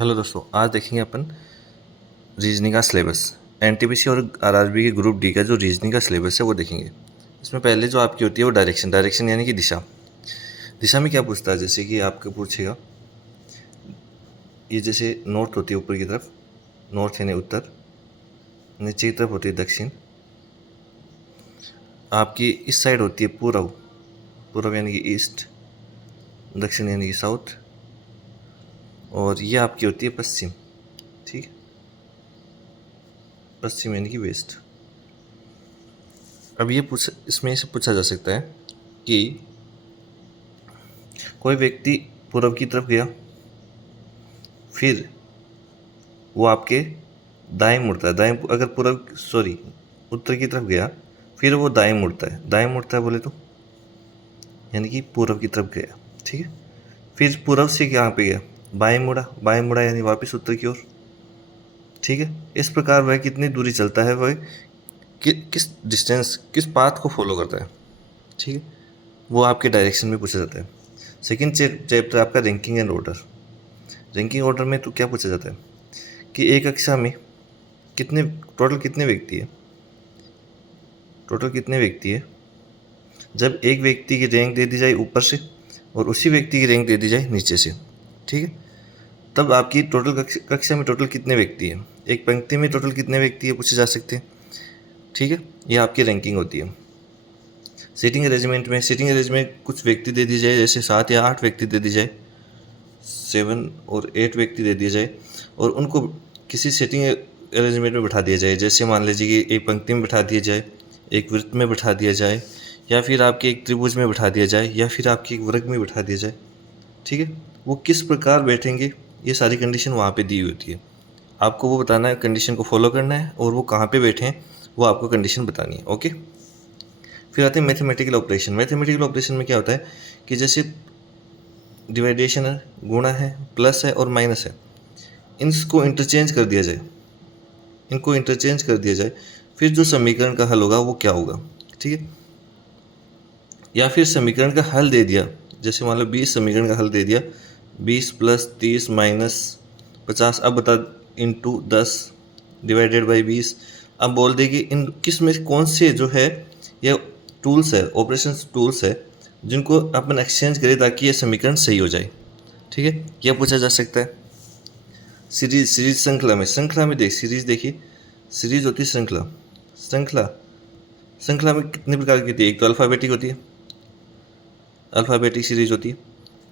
Hello दोस्तों, आज देखेंगे अपन रीजनिंग का सिलेबस। एनटीपीसी और आरआरबी के ग्रुप डी का जो रीजनिंग का सिलेबस है वो देखेंगे। इसमें पहले जो आपकी होती है वो डायरेक्शन यानी कि दिशा। दिशा में क्या पूछता है, जैसे कि आपको पूछेगा, ये जैसे नॉर्थ होती है ऊपर की तरफ, नॉर्थ यानी उत्तर, नीचे की तरफ होती है दक्षिण, आपकी इस साइड होती है पूर्व, पूर्व यानी कि ईस्ट, दक्षिण यानी कि साउथ, और ये आपकी होती है पश्चिम। ठीक है, पश्चिम यानी कि वेस्ट। अब ये इसमें से पूछा जा सकता है कि कोई व्यक्ति पूर्व की तरफ गया, फिर वो आपके दाएं मुड़ता है, दाएं अगर उत्तर की तरफ गया, फिर वो दाएं मुड़ता है, दाएं मुड़ता है बोले तो यानी कि पूर्व की तरफ गया। ठीक है, फिर पूर्व से कहाँ पे गया, बाएं मुड़ा, बाएं मुड़ा यानी वापस उत्तर की ओर। ठीक है, इस प्रकार वह कितनी दूरी चलता है, वह किस डिस्टेंस, किस पाथ को फॉलो करता है। ठीक है, वो आपके डायरेक्शन में पूछा जाता है। सेकंड चैप्टर आपका ranking and order. Ranking order में तो क्या पूछा जाता है कि एक कक्षा में टोटल कितने व्यक्ति है, जब एक व्यक्ति की रैंक दे दी जाए ऊपर से और उसी व्यक्ति की रैंक दे दी जाए नीचे से। ठीक है, तब आपकी टोटल कक्षा में टोटल कितने व्यक्ति हैं, एक पंक्ति में टोटल कितने व्यक्ति है पूछे जा सकते हैं। ठीक है, ये आपकी रैंकिंग होती है। सीटिंग अरेंजमेंट कुछ व्यक्ति दे दी जाए, जैसे 7 या 8 व्यक्ति दे दी जाए, 7 और 8 व्यक्ति दे दिए जाए, और उनको किसी सीटिंग अरेंजमेंट में बैठा दिया जाए। जैसे मान लीजिए कि एक पंक्ति में बैठा दिया जाए, एक वृत्त में बैठा दिया जाए, या फिर आपके एक त्रिभुज में बैठा दिया जाए, या फिर आपके एक वर्ग में बैठा दिया जाए। ठीक है, वो किस प्रकार बैठेंगे, ये सारी कंडीशन वहाँ पे दी हुई होती है। आपको वो बताना है, कंडीशन को फॉलो करना है, और वो कहाँ पे बैठे हैं वो आपको कंडीशन बतानी है। ओके, फिर आते हैं मैथमेटिकल ऑपरेशन। मैथमेटिकल ऑपरेशन में क्या होता है कि जैसे डिवाइडेशन है, गुणा है, प्लस है और माइनस है, इनको इंटरचेंज कर दिया जाए, फिर जो समीकरण का हल होगा वो क्या होगा। ठीक है, या फिर समीकरण का हल दे दिया, जैसे मान लो 20 समीकरण का हल दे दिया, 20 + 30 - 50, अब बता इंटू 10 डिवाइडेड बाई 20। अब बोल दे कि इन किस में कौन से जो है ये टूल्स है, ऑपरेशन टूल्स है, जिनको अपन एक्सचेंज करें ताकि ये समीकरण सही हो जाए। ठीक है, यह पूछा जा सकता है। सीरीज श्रृंखला में देखिए, सीरीज होती है श्रृंखला में कितने प्रकार की होती है। एक तो अल्फ़ाबेटिक होती है, अल्फ़ाबेटिक सीरीज होती है,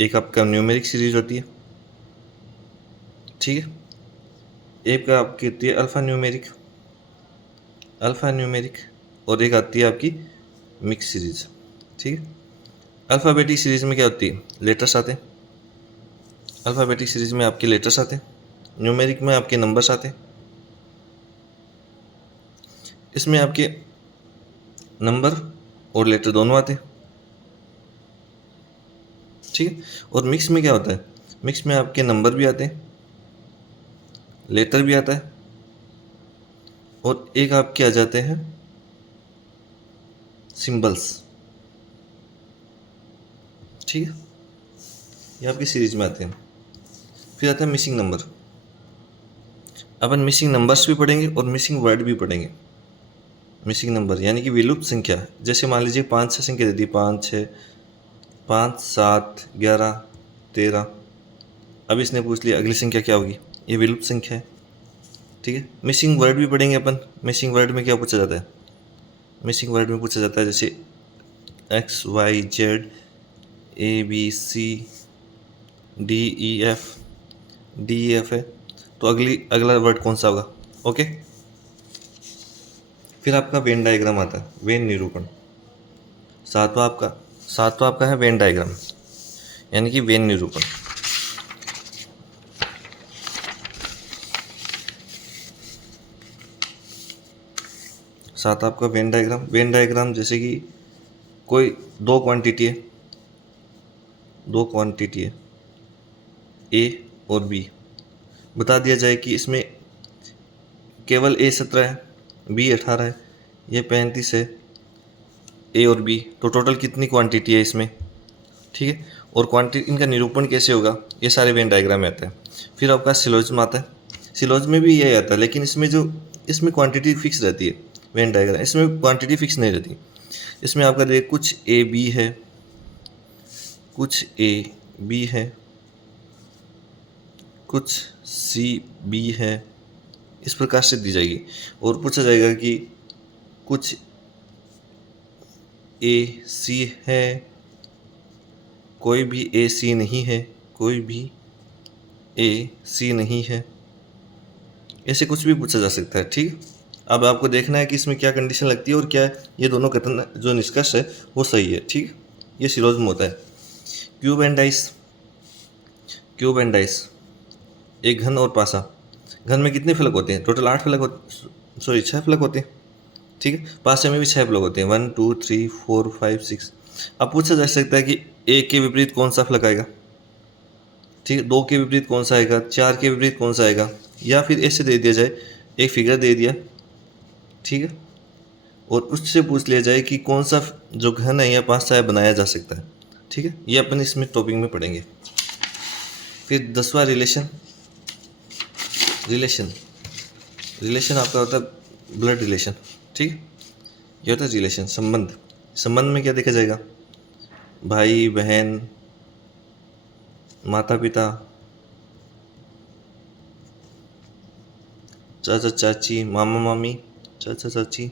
एक आपका न्यूमेरिक सीरीज होती है। ठीक है, एक आपकी होती है अल्फ़ा न्यूमेरिक, और एक आती है आपकी मिक्स सीरीज। ठीक है, अल्फ़ाबेटिक सीरीज में क्या होती है, लेटर्स आते हैं, अल्फ़ाबेटिक सीरीज में आपके लेटर्स आते हैं, न्यूमेरिक में आपके नंबर्स आते हैं। इसमें आपके नंबर और लेटर दोनों आते हैं। ठीक है, और मिक्स में क्या होता है, मिक्स में आपके नंबर भी आते हैं, लेटर भी आता है, और एक आपके आ जाते हैं सिंबल्स। ठीक है, ये आपकी सीरीज में आते हैं। फिर आता है मिसिंग नंबर। अपन मिसिंग नंबर्स भी पढ़ेंगे और मिसिंग वर्ड भी पढ़ेंगे। मिसिंग नंबर यानी कि विलुप्त संख्या, जैसे मान लीजिए 5-6 संख्या दे दी, 5-6, 5, 7, 11, 13। अब इसने पूछ लिया अगली संख्या क्या होगी, ये विलुप्त संख्या है। ठीक है, मिसिंग वर्ड भी पढ़ेंगे अपन। मिसिंग वर्ड में क्या पूछा जाता है, मिसिंग वर्ड में पूछा जाता है जैसे XYZ ABC DEF है, तो अगला वर्ड कौन सा होगा। ओके, फिर आपका वेन डायग्राम आता है, वेन निरूपण। सातवां आपका है वेन डायग्राम यानी कि वेन निरूपण। सात आपका वेन डायग्राम जैसे कि कोई दो क्वांटिटी है A और B, बता दिया जाए कि इसमें केवल A 17 है, B 18 है, ये 35 है, A और B, तो टोटल कितनी क्वांटिटी है इसमें। ठीक है, और क्वांटिटी इनका निरूपण कैसे होगा, ये सारे वेन डायग्राम में आता है। फिर आपका सिलोजिज्म आता है। सिलोजिज्म में भी यही आता है, लेकिन इसमें क्वांटिटी फिक्स रहती है। वेन डायग्राम इसमें क्वांटिटी फिक्स नहीं रहती। इसमें आपका देखिए कुछ ए बी है, कुछ ए बी है, कुछ सी बी है, इस प्रकार से दी जाएगी। और पूछा जाएगा कि कुछ ए सी है, कोई भी ए सी नहीं है, कोई भी ए सी नहीं है, ऐसे कुछ भी पूछा जा सकता है। ठीक, अब आपको देखना है कि इसमें क्या कंडीशन लगती है और क्या ये दोनों कथन जो निष्कर्ष है वो सही है। ठीक, ये सिलोजिज्म होता है। Cube and dice, cube and dice, एक घन और पासा। घन में कितने फलक होते हैं? टोटल 8 फलक होते, सॉरी 6 फलक होते हैं। ठीक है, पासे में भी 6 फलक होते हैं, 1 2 3 4 5 6। अब पूछा जा सकता है कि एक के विपरीत कौन सा फलक आएगा। ठीक है, 2 के विपरीत कौन सा आएगा, 4 के विपरीत कौन सा आएगा, या फिर ऐसे दे दिया जाए, एक फिगर दे दिया, ठीक है, और उससे पूछ लिया जाए कि कौन सा जो घन है या पासा है बनाया जा सकता है। ठीक है, ये अपन इसमें टॉपिक में पढ़ेंगे। फिर 10वां रिलेशन। रिलेशन आपका होता है ब्लड रिलेशन। ठीक, ये होता है रिलेशन, संबंध। संबंध में क्या देखा जाएगा? भाई बहन, माता पिता, चाचा चाची, मामा मामी, चाचा चाची,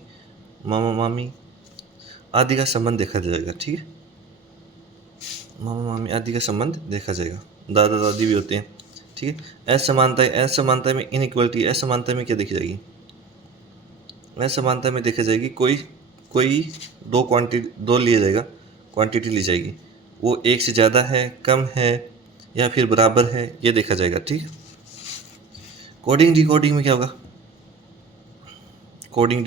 मामा मामी आदि का संबंध देखा जाएगा। ठीक है, मामा मामी आदि का संबंध देखा जाएगा। दादा दादी भी होते हैं। ठीक है, असमानता, असमानता में इनइक्वलिटी, असमानता में क्या देखी जाएगी? असमानता में देखा जाएगी कोई दो लिया जाएगा, क्वांटिटी ली जाएगी, वो एक से ज़्यादा है, कम है, या फिर बराबर है, ये देखा जाएगा। ठीक, कोडिंग डिकोडिंग में क्या होगा? कोडिंग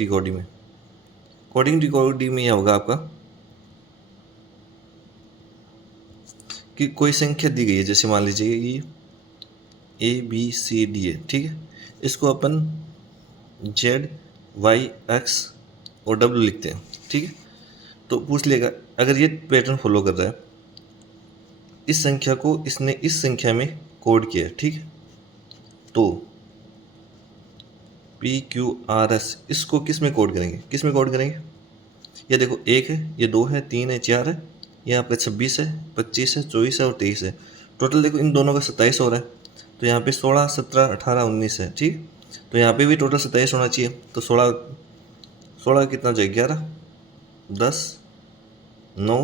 डिकोडिंग में यह होगा आपका कि कोई संख्या दी गई है, जैसे मान लीजिए ये ABCD है। ठीक है, इसको अपन Z Y X और W लिखते हैं। ठीक है, तो पूछ लेगा अगर ये पैटर्न फॉलो कर रहा है, इस संख्या को इसने इस संख्या में कोड किया है। ठीक है, तो PQRS इसको किस में कोड करेंगे? किस में कोड करेंगे? ये देखो 1 है, ये 2 है, 3 है, 4 है, ये आपका 26 है, 25 है, 24 है और 23 है। टोटल देखो इन दोनों का 27 हो रहा है, तो यहाँ पे 16 17 18 19 है। ठीक, तो यहाँ पे भी टोटल 27 होना चाहिए। तो 16 कितना हो जाएगा? 11 10 9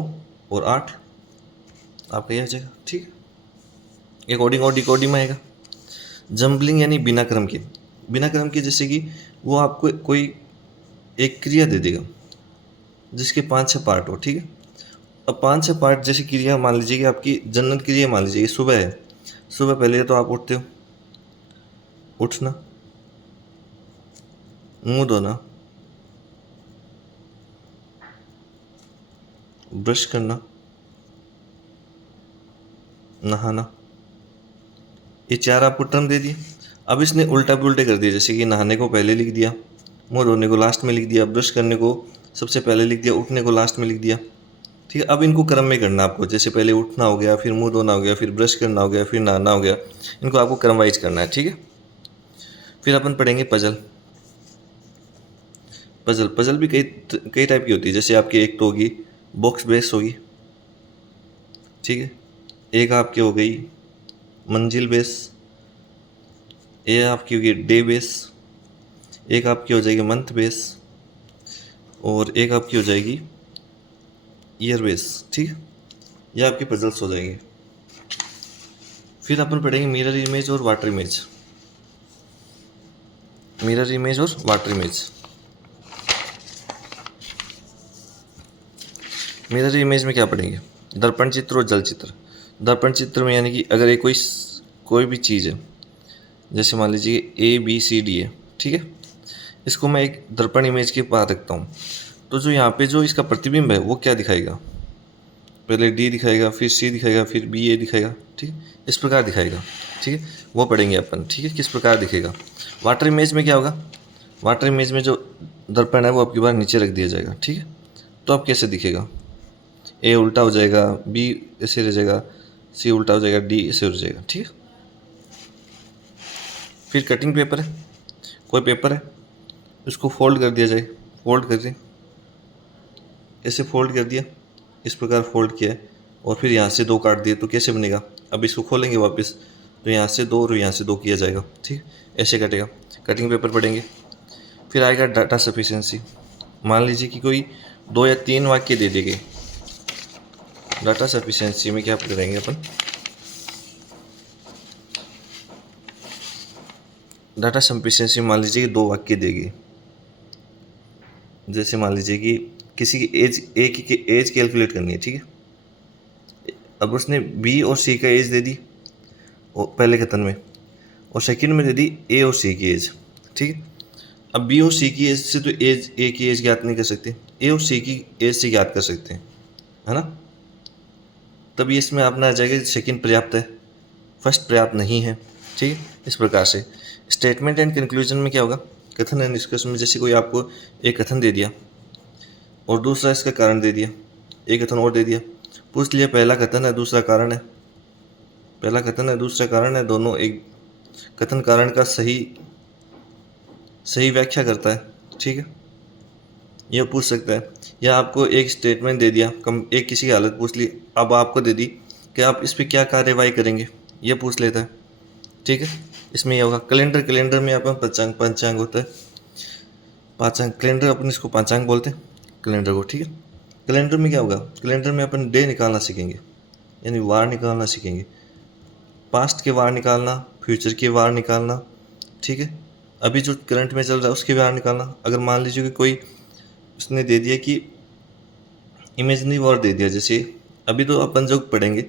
और 8 आपका यह हो जाएगा। ठीक, एक कोडिंग और डिकोडिंग में आएगा। जम्बलिंग यानी बिना क्रम के, जैसे कि वो आपको कोई एक क्रिया दे देगा जिसके 5-6 पार्ट हो। ठीक है, अब 5-6 पार्ट जैसे क्रिया मान लीजिए कि आपकी जनरल क्रिया मान लीजिए सुबह है। सुबह पहले तो आप उठते हो, उठना, मुंह धोना, ब्रश करना, नहाना, ये 4 आपको टर्म दे दिए। अब इसने उल्टा पुल्टे कर दिया, जैसे कि नहाने को पहले लिख दिया, मुंह धोने को लास्ट में लिख दिया, ब्रश करने को सबसे पहले लिख दिया, उठने को लास्ट में लिख दिया। ठीक है, अब इनको क्रम में करना आपको, जैसे पहले उठना हो गया, फिर मुंह धोना हो गया, फिर ब्रश करना हो गया, फिर नहाना हो गया, इनको आपको क्रम वाइज करना है। ठीक है, फिर अपन पढ़ेंगे पजल। पजल भी कई टाइप की होती है, जैसे आपकी एक तो होगी बॉक्स बेस होगी। ठीक है, एक आपकी हो गई मंजिल बेस, ये आपकी होगी डे बेस, एक आपकी हो जाएगी मंथ बेस, और एक आपकी हो जाएगी ईयर बेस। ठीक है, ये आपकी पजल्स हो जाएंगे। फिर अपन पढ़ेंगे मिरर इमेज और वाटर इमेज। मिरर इमेज और वाटर इमेज। मिरर इमेज में क्या पढ़ेंगे? दर्पण चित्र और जल चित्र। दर्पण चित्र में यानी कि अगर ये कोई भी चीज़ है, जैसे मान लीजिए ABCD है। ठीक है, इसको मैं एक दर्पण इमेज के पास रखता हूँ, तो जो यहाँ पे जो इसका प्रतिबिंब है वो क्या दिखाएगा? पहले D दिखाएगा, फिर C दिखाएगा, फिर BA दिखाएगा। ठीक, इस प्रकार दिखाएगा। ठीक है, वो पढ़ेंगे अपन। ठीक है, किस प्रकार दिखेगा। वाटर इमेज में क्या होगा? वाटर इमेज में जो दर्पण है वो आपकी बार नीचे रख दिया जाएगा। ठीक है, तो अब कैसे दिखेगा? A उल्टा हो जाएगा, B ऐसे रह जाएगा, C उल्टा हो जाएगा, D ऐसे हो जाएगा। ठीक है, फिर कटिंग पेपर है, कोई पेपर है, उसको फोल्ड कर दिया जाए, फोल्ड कर दिया, ऐसे फोल्ड कर दिया, इस प्रकार फोल्ड किया है, और फिर यहाँ से 2 काट दिए तो कैसे बनेगा। अब इसको खोलेंगे वापस तो यहाँ से 2 और यहाँ से 2 किया जाएगा, ठीक, ऐसे कटेगा। कटिंग पेपर पढ़ेंगे। फिर आएगा डाटा सफिशिएंसी। मान लीजिए कि कोई 2 या 3 वाक्य दे दिए गए। डाटा सफिशिएंसी में क्या करेंगे अपन, डाटा सफिशिएंसी मान लीजिए कि 2 वाक्य देगी। जैसे मान लीजिए कि किसी की एज, एक की एज कैलकुलेट करनी है, ठीक है। अब उसने बी और सी का एज दे दी पहले कथन में, और सेकंड में दे दी ए और सी की एज, ठीक है। अब बी और सी की एज से तो एज ए की एज ज्ञात नहीं कर सकते, ए और सी की एज से ज्ञात कर सकते हैं, है ना। तब ये इसमें अपना आ जाएगा सेकंड पर्याप्त है, फर्स्ट पर्याप्त नहीं है, ठीक है। इस प्रकार से स्टेटमेंट एंड कंक्लूजन में क्या होगा, कथन एंड निष्कर्ष में जैसे कोई आपको एक कथन दे दिया और दूसरा इसका कारण दे दिया, एक कथन और दे दिया, पूछ लिया पहला कथन है दूसरा कारण है, पहला कथन है दूसरा कारण है, दोनों एक कथन कारण का सही व्याख्या करता है, ठीक है। यह पूछ सकता है। या आपको एक स्टेटमेंट दे दिया, एक किसी की हालत पूछ ली, अब आपको दे दी कि आप इस पर क्या कार्यवाही करेंगे, यह पूछ लेता है, ठीक है। इसमें यह होगा। कैलेंडर में अपन पंचांग होता है, पाँचांग कैलेंडर, अपन इसको पाँचांग बोलते हैं कैलेंडर को, ठीक है। कैलेंडर में क्या होगा, कैलेंडर में अपन डे निकालना सीखेंगे, यानी वार निकालना सीखेंगे, पास्ट के वार निकालना, फ्यूचर के वार निकालना, ठीक है। अभी जो करंट में चल रहा है उसके वार निकालना। अगर मान लीजिए कि कोई उसने दे दिया कि इमेजिनरी वॉर दे दिया, जैसे अभी तो अपन जो पढ़ेंगे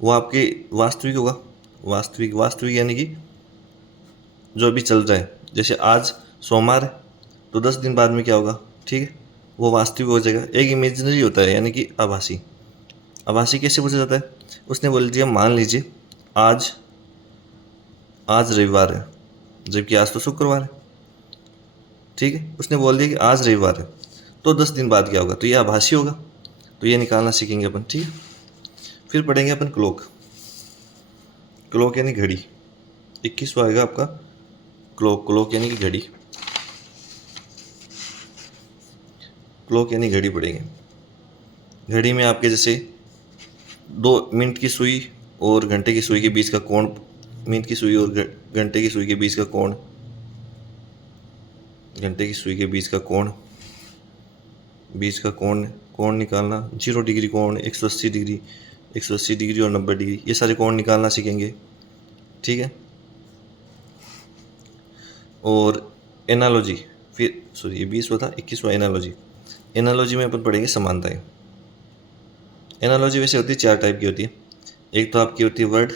वो आपके वास्तविक होगा, वास्तविक यानी कि जो अभी चल रहा है। जैसे आज सोमवार है तो 10 दिन बाद में क्या होगा, ठीक है, वो वास्तविक हो जाएगा। एक इमेजिनरी होता है यानी कि आभासी कैसे पूछा जाता है, उसने बोल दिया मान लीजिए आज रविवार है, जबकि आज तो शुक्रवार है, ठीक है। उसने बोल दिया कि आज रविवार है तो 10 दिन बाद क्या होगा, तो ये आभासी होगा, तो ये निकालना सीखेंगे अपन, ठीक है। फिर पढ़ेंगे अपन क्लॉक यानी घड़ी। 21वां आएगा आपका क्लॉक यानी कि घड़ी, क्लॉक यानी घड़ी पढ़ेंगे। घड़ी में आपके जैसे 2 मिनट की सुई और घंटे की सुई के बीच का कोण, मिनट की सुई और घंटे की सुई के बीच का कोण, घंटे की सुई के बीच का कोण कोण निकालना, 0 डिग्री कोण, 180 डिग्री और 90 डिग्री, ये सारे कोण निकालना सीखेंगे, ठीक है। और एनालॉजी, फिर सॉरी ये 20वां था, 21वां एनालॉजी में अपन पढ़ेंगे समानताएं। एनालॉजी वैसे होती है 4 टाइप की होती है। एक तो आपकी होती है वर्ड,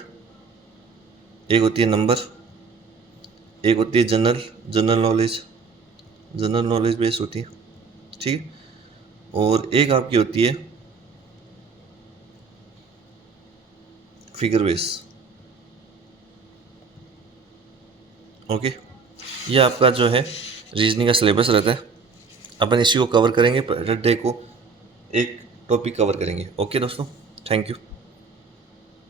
एक होती है नंबर, एक होती है जनरल नॉलेज बेस होती है, ठीक है। और एक आपकी होती है फिगर बेस, ओके। ये आपका जो है रीजनिंग का सिलेबस रहता है। अपन इसी को कवर करेंगे, पर डे को एक टॉपिक कवर करेंगे। ओके दोस्तों, थैंक यू।